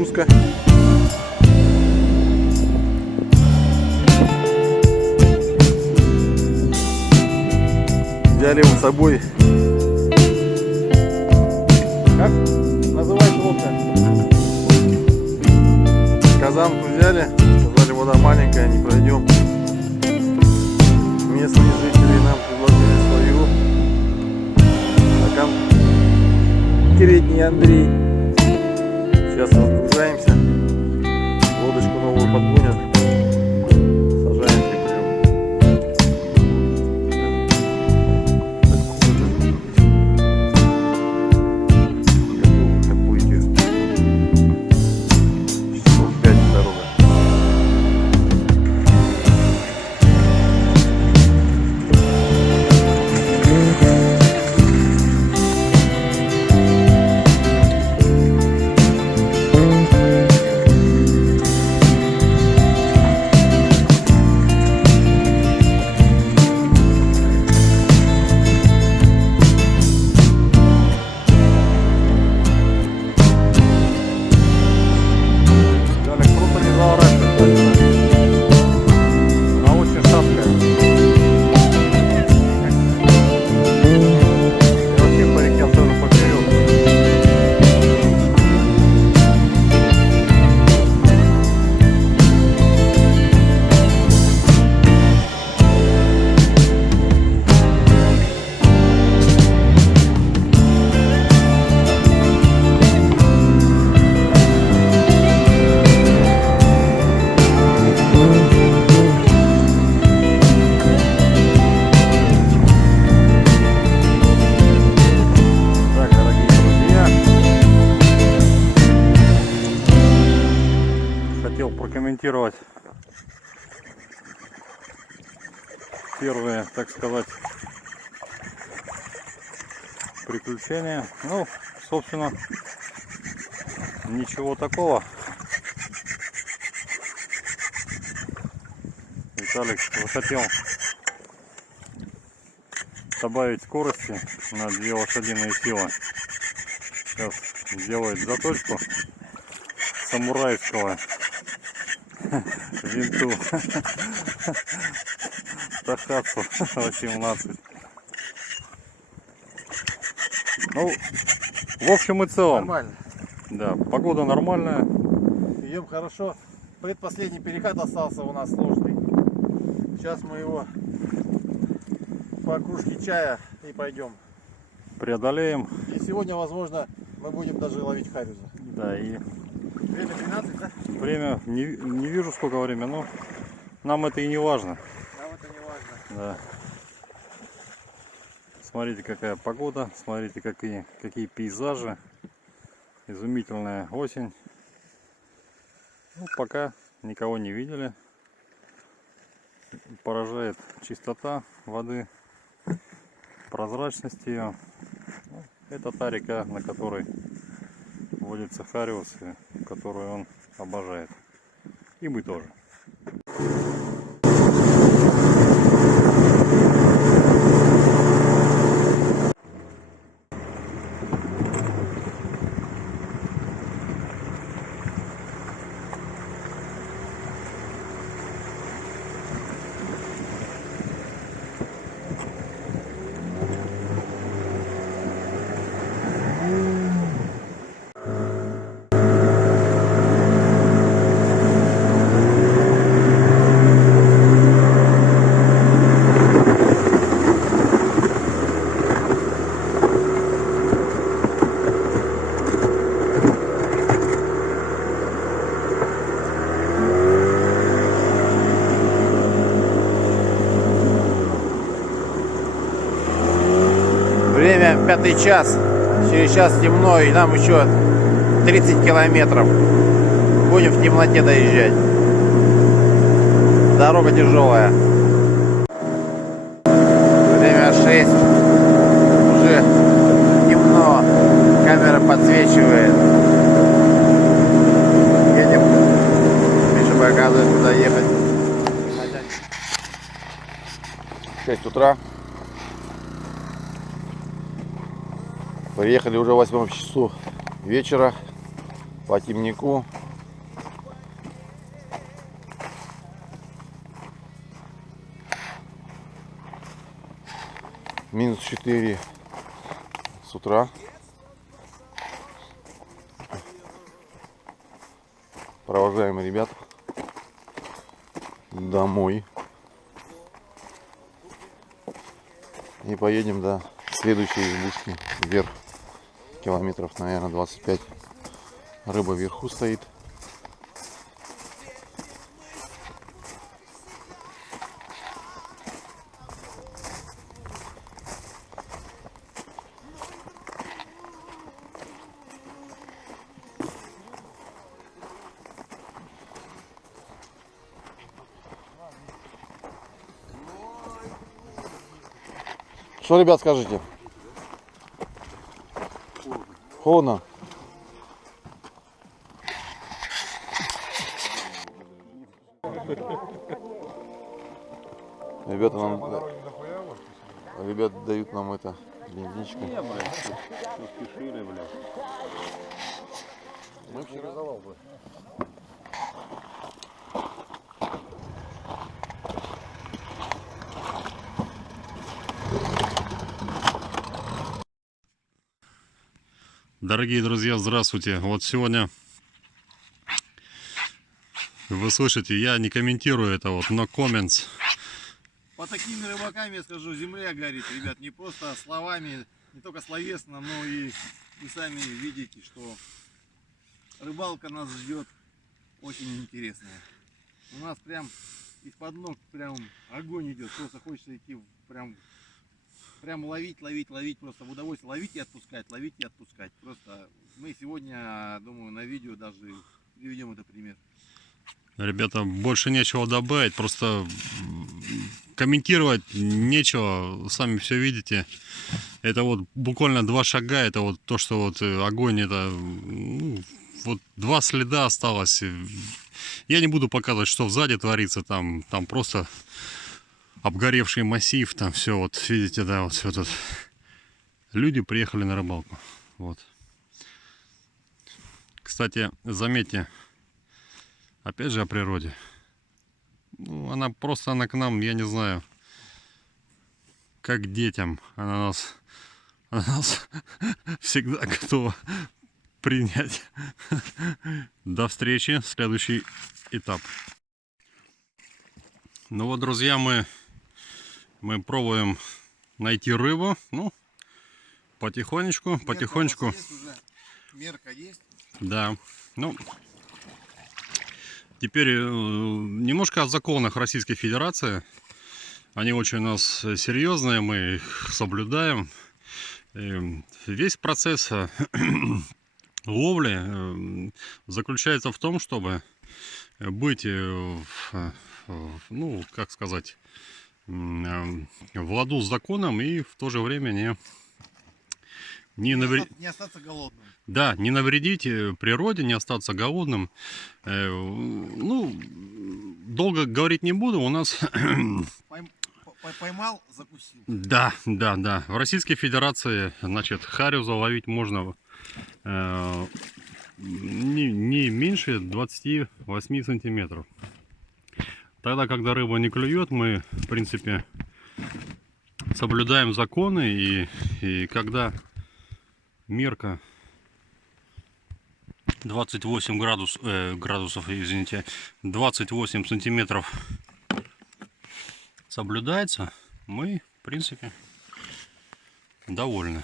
разгрузка. Взяли его с собой. Как называется лодка? Казанку взяли. Сказали, вода маленькая, не пройдем. Местные жители нам предложили свою. А передний Андрей. Сейчас разгружаемся. Лодочку новую подгонят. Сажаемся и придем. Как будете? Часов 5 дорога. Прокомментировать первые, так сказать, приключения. Ну, собственно, ничего такого. Виталик захотел добавить скорости на 2 лошадиные силы. Сейчас делает заточку самурайского винту Тахатсу 18. Ну, в общем и целом нормально. Да, погода нормальная. Идем хорошо. Предпоследний перекат остался у нас сложный. Сейчас мы его по кружке чая и пойдем. Преодолеем. И сегодня, возможно, мы будем даже ловить харюза. Да, и Время 13, да? время, не вижу сколько время, но нам это и не важно. Нам это не важно. Да. Смотрите, какая погода, смотрите, какие пейзажи. Изумительная осень. Ну, пока никого не видели. Поражает чистота воды, прозрачность ее. Это та река, на которой водится хариус, которую он обожает. И мы тоже. Время 5 час. Через час темно, и нам еще 30 километров. Будем в темноте доезжать. Дорога тяжелая. Время 6. Уже темно. Камера подсвечивает. Едем. Миша показывает, куда ехать. 6 утра. Приехали уже в 8 часу вечера. по темнику. Минус 4 с утра. Провожаем ребят домой. И поедем до следующей избушки вверх. Километров, наверное, 25. Рыба вверху стоит. Что, ребят, скажете? Холодно. Ребята дают нам это бензинчика. Не, блядь, что спешили, блядь. Мы вчера завал бы. Дорогие друзья, здравствуйте. Вот сегодня вы слышите, я не комментирую это вот, но comments. По такими рыбаками, я скажу, земля горит, ребят, не просто словами, не только словесно, но и вы сами видите, что рыбалка нас ждет очень интересная. У нас прям из-под ног прям огонь идет, просто хочется идти прям ловить, просто в удовольствие, ловить и отпускать. Просто мы сегодня, думаю, на видео даже приведем это пример. Ребята, больше нечего добавить, просто комментировать нечего, сами все видите. Это вот буквально 2 шага, это вот то, что вот огонь, это ну, вот 2 следа осталось. Я не буду показывать, что сзади творится, там просто обгоревший массив, там все, вот видите, да, вот все тут. Люди приехали на рыбалку, вот. Кстати, заметьте, опять же о природе. Ну, она к нам, я не знаю, как к детям. Она нас всегда готова принять. До встречи, следующий этап. Ну вот, друзья, мы пробуем найти рыбу. Ну, потихонечку. Есть уже, мерка есть. Да. Ну, теперь немножко о законах Российской Федерации. Они очень у нас серьезные, мы их соблюдаем. Весь процесс ловли заключается в том, чтобы быть, ну, как сказать, в ладу с законом и в то же время Не остаться голодным. Да, не навредить природе, не остаться голодным. Ну, долго говорить не буду, у нас... Поймал, закусил. Да. В Российской Федерации, значит, хариуза ловить можно не меньше 28 сантиметров. Тогда, когда рыба не клюет, мы, в принципе, соблюдаем законы. И когда мерка 28 градусов, извините, 28 сантиметров соблюдается, мы, в принципе, довольны.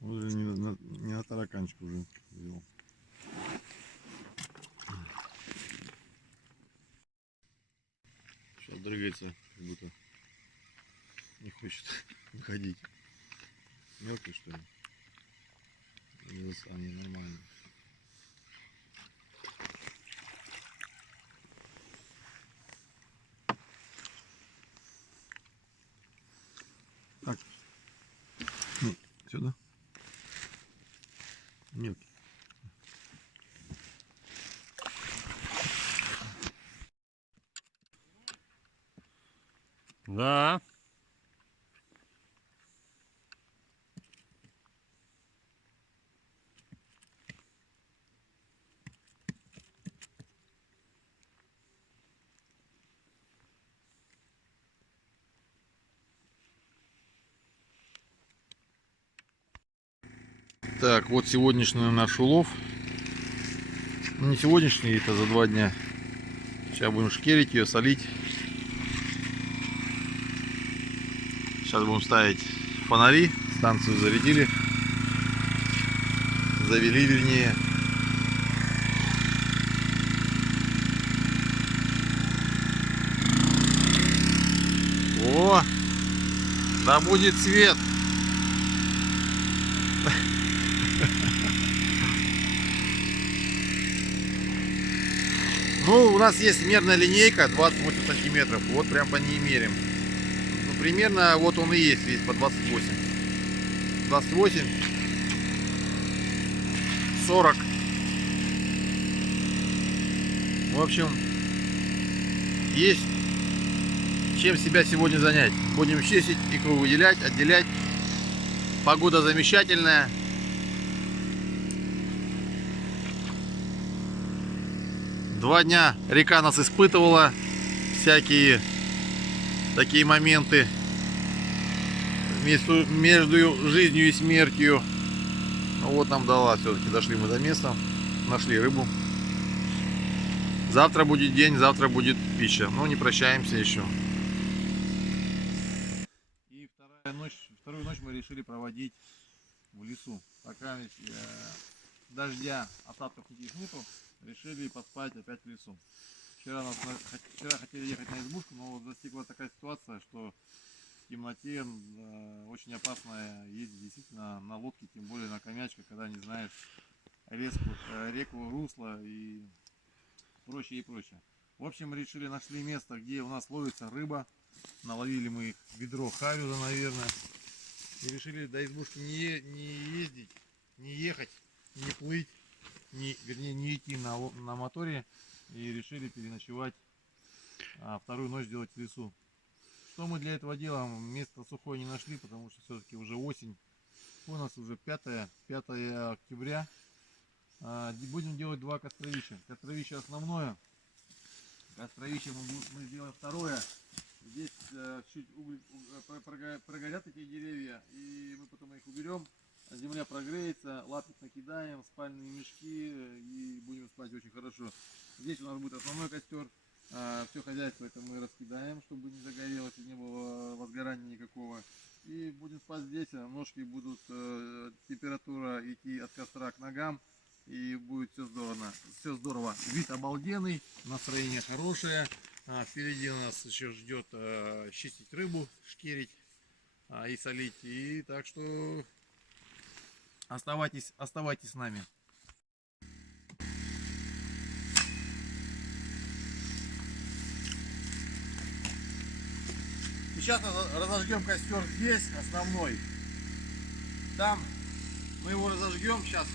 Уже не на тараканчик уже взял. Сейчас дрыгается, как будто не хочет выходить. Мелкий, что ли? Они нормально. Так, Все, да? Мелкий. Да. Так, вот сегодняшний наш улов. Ну, не сегодняшний, это за 2 дня. Сейчас будем шкерить ее, солить. Сейчас будем ставить фонари. Станцию зарядили. Завели, вернее. О! Да будет свет! Ну, у нас есть мерная линейка 28 сантиметров. Вот прям по ней мерим. Ну, примерно вот он и есть весь по 28. 28, 40. В общем, есть чем себя сегодня занять. Будем чистить, икру выделять, отделять. Погода замечательная. Два дня река нас испытывала. Всякие такие моменты между жизнью и смертью. Ну вот нам дала, все-таки дошли мы до места. Нашли рыбу. Завтра будет день, завтра будет пища. Но не прощаемся еще. И вторую ночь мы решили проводить в лесу. Пока дождя, осадков никаких нету, решили поспать опять в лесу. Вчера хотели ехать на избушку, но вот достигла такая ситуация, что в темноте очень опасно ездить действительно на лодке, тем более на конячках, когда не знаешь реку, русло и прочее и прочее. В общем, нашли место, где у нас ловится рыба. Наловили мы ведро харюза, наверное. И решили до избушки не ездить, не ехать, не плыть, вернее не идти на моторе. И решили переночевать, вторую ночь делать в лесу. Что мы для этого делаем? Место сухое не нашли, потому что все-таки уже осень. У нас уже 5 октября. Будем делать 2 костровища. Костровище основное. Костровище мы сделаем второе. Здесь чуть прогорят эти деревья, и мы потом их уберем. Земля прогреется, лапник накидаем, спальные мешки, и будем спать очень хорошо. Здесь у нас будет основной костер. Все хозяйство это мы раскидаем, чтобы не загорелось и не было возгорания никакого. И будем спать здесь. Ножки будут, температура идти от костра к ногам. И будет все здорово. Все здорово. Вид обалденный, настроение хорошее. Впереди нас еще ждет чистить рыбу, шкерить и солить. И так что оставайтесь с нами. Сейчас разожгем костер здесь, основной. Там мы его разожгем сейчас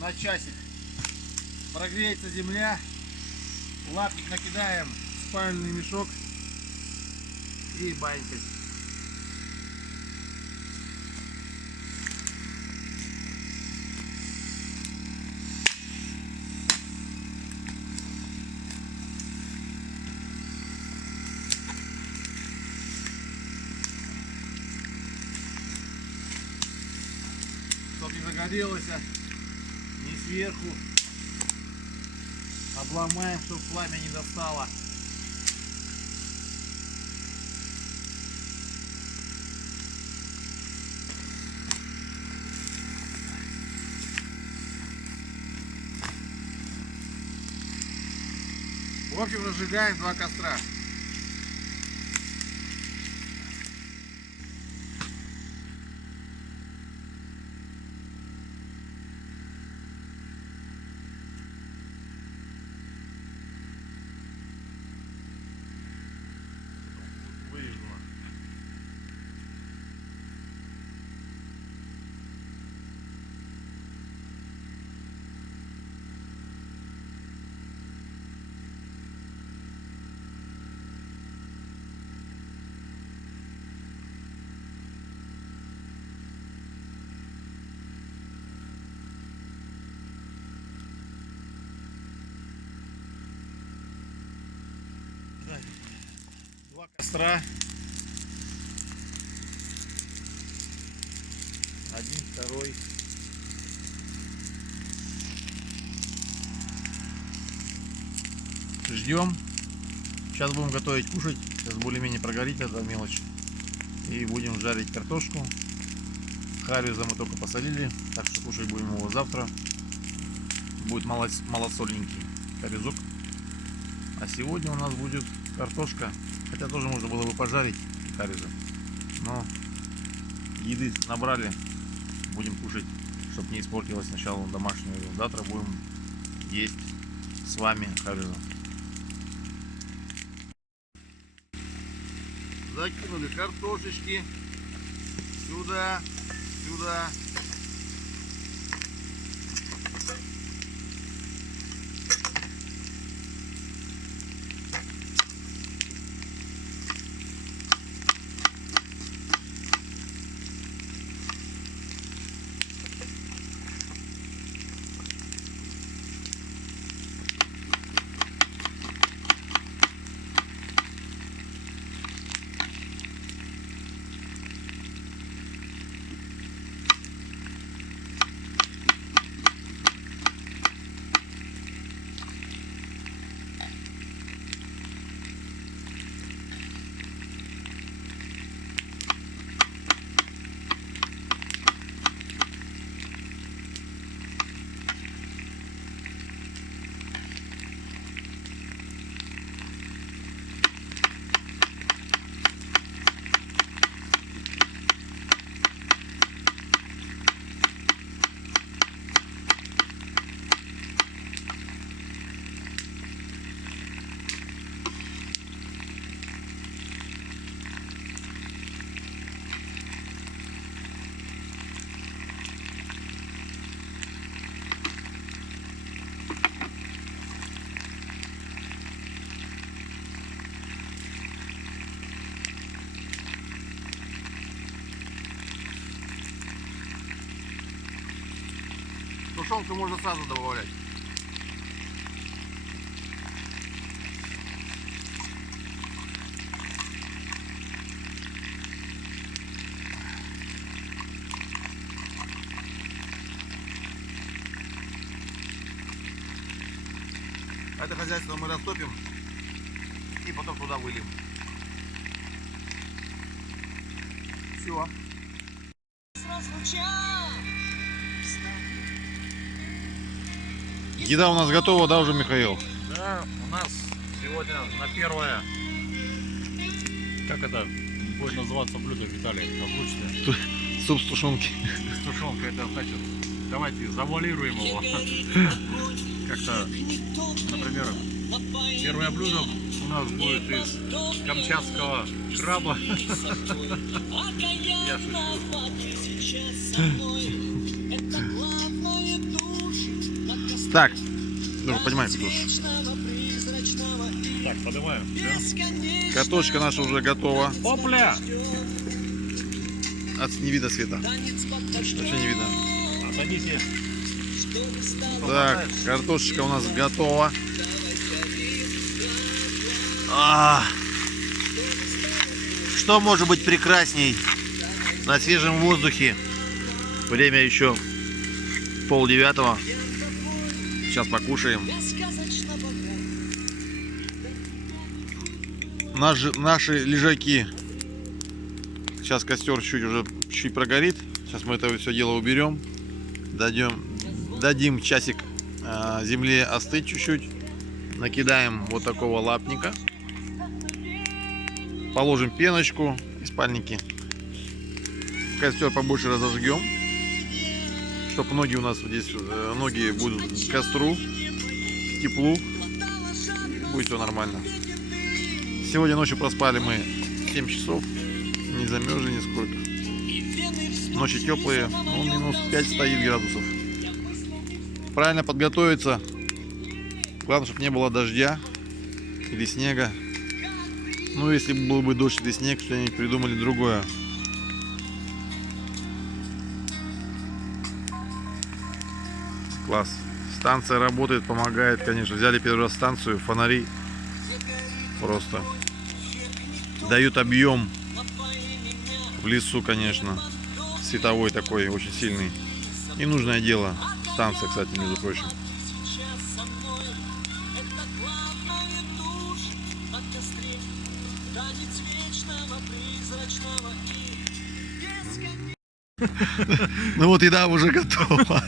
на часик. Прогреется земля. Лапник накидаем, спальный мешок и банька. Чтоб не загорелось, не сверху. Обломаем, чтобы пламя не достало. В общем, разжигаем 2 костра. Два костра. Один, второй. Ждем. Сейчас будем готовить кушать. Сейчас более-менее прогорит эта мелочь. И будем жарить картошку. Харюза мы только посолили, так что кушать будем его завтра. Будет малосольненький харюзок. А сегодня у нас будет картошка. Хотя тоже можно было бы пожарить харюза. Но еды набрали. Будем кушать, чтобы не испортилось сначала домашнюю. Завтра будем есть с вами харюза. Закинули картошечки сюда, сюда. Тушенку можно сразу добавлять. Это хозяйство мы растопим и потом туда выльем. Все. Еда у нас готова, да, уже, Михаил? Да, у нас сегодня на первое. Как это будет называться блюдо, Виталий? Озвучьте. Суп с тушенки. С тушенкой, это значит, давайте завуалируем его. Как-то, например, первое блюдо у нас будет из камчатского краба. Я шучу. Так, ну, понимаете, Так, поднимаем. Да? картошка наша уже готова. Опля! Не видно света. Вообще не видно. Садите. Так, картошечка у нас готова. Что может быть прекрасней на свежем воздухе? Время еще 8:30. Сейчас покушаем. Наши лежаки. Сейчас костер чуть прогорит. Сейчас мы это все дело уберем. Дадим часик земле остыть чуть-чуть. Накидаем вот такого лапника. Положим пеночку и спальники. Костер побольше разожгем. Чтобы ноги у нас вот здесь, ноги будут к костру, к теплу. Будет все нормально. Сегодня ночью проспали мы 7 часов. Не замерзли нисколько. Ночи теплые, но минус 5 стоит градусов. Правильно подготовиться. Главное, чтобы не было дождя или снега. Ну, если был бы дождь или снег, что-нибудь придумали другое. Класс. Станция работает, помогает, конечно. Взяли первый раз станцию, фонари. просто дают объем в лесу, конечно, световой такой, очень сильный. И нужное дело. Станция, кстати, между прочим. Ну вот еда уже готова.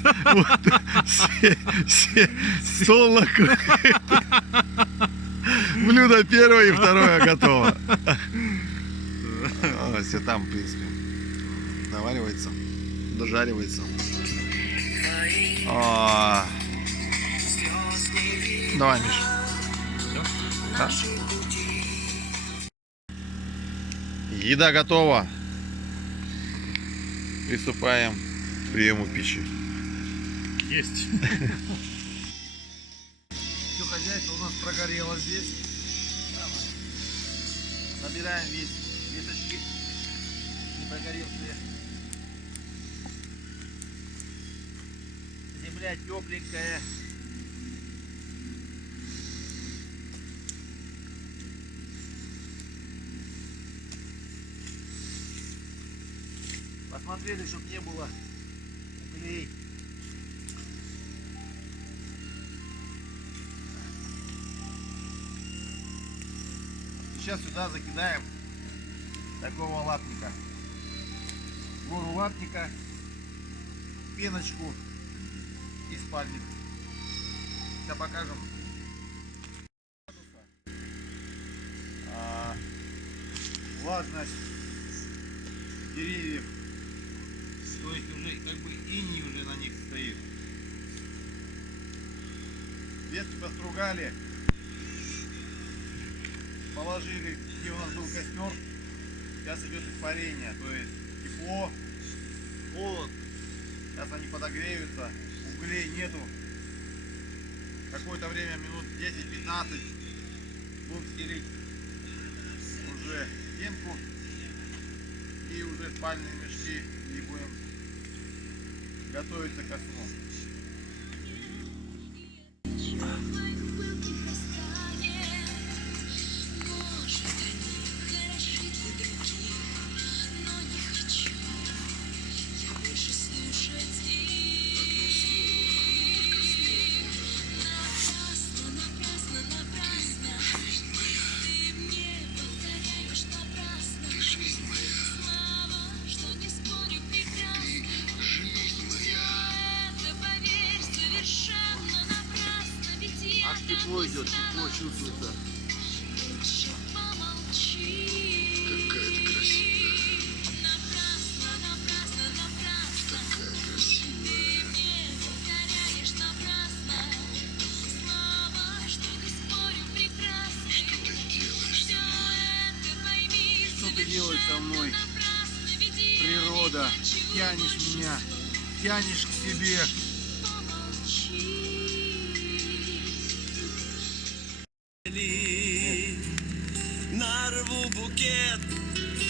Стол накрыт. Блюдо первое и второе готово. Все там, в принципе, наваривается, дожаривается. Давай, Миш. Да? Еда готова. Приступаем к приему пищи. Есть. Все хозяйство у нас прогорело здесь. Собираем веточки не прогоревшие. Земля тепленькая. Посмотрели, чтобы не было углей. Сейчас сюда закидаем такого лапника. Гору лапника, пеночку и спальник. Сейчас покажем. Влажность деревьев, то есть уже как бы иней уже на них стоит. Ветки постругали, положили, где у нас был костер. Сейчас идет испарение, то есть тепло, холод. Сейчас они подогреются, углей нету. Какое-то время, минут 10-15, будем стелить уже стенку и уже спальные мешки, и будем готовиться ко сну. Тепло идет, тепло чувствуется. Какая-то красивая. Такая красивая. Что ты делаешь со мной? Природа, тянешь меня, тянешь к себе. Нарву букет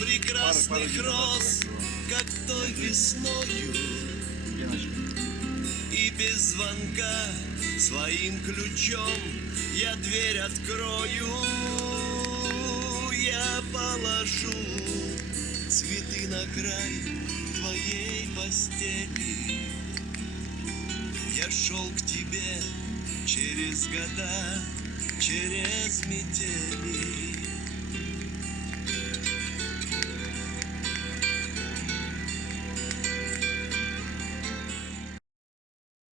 прекрасных роз, как той весною, и без звонка своим ключом я дверь открою. Я положу цветы на край твоей постели. Я шел к тебе через года, через метели.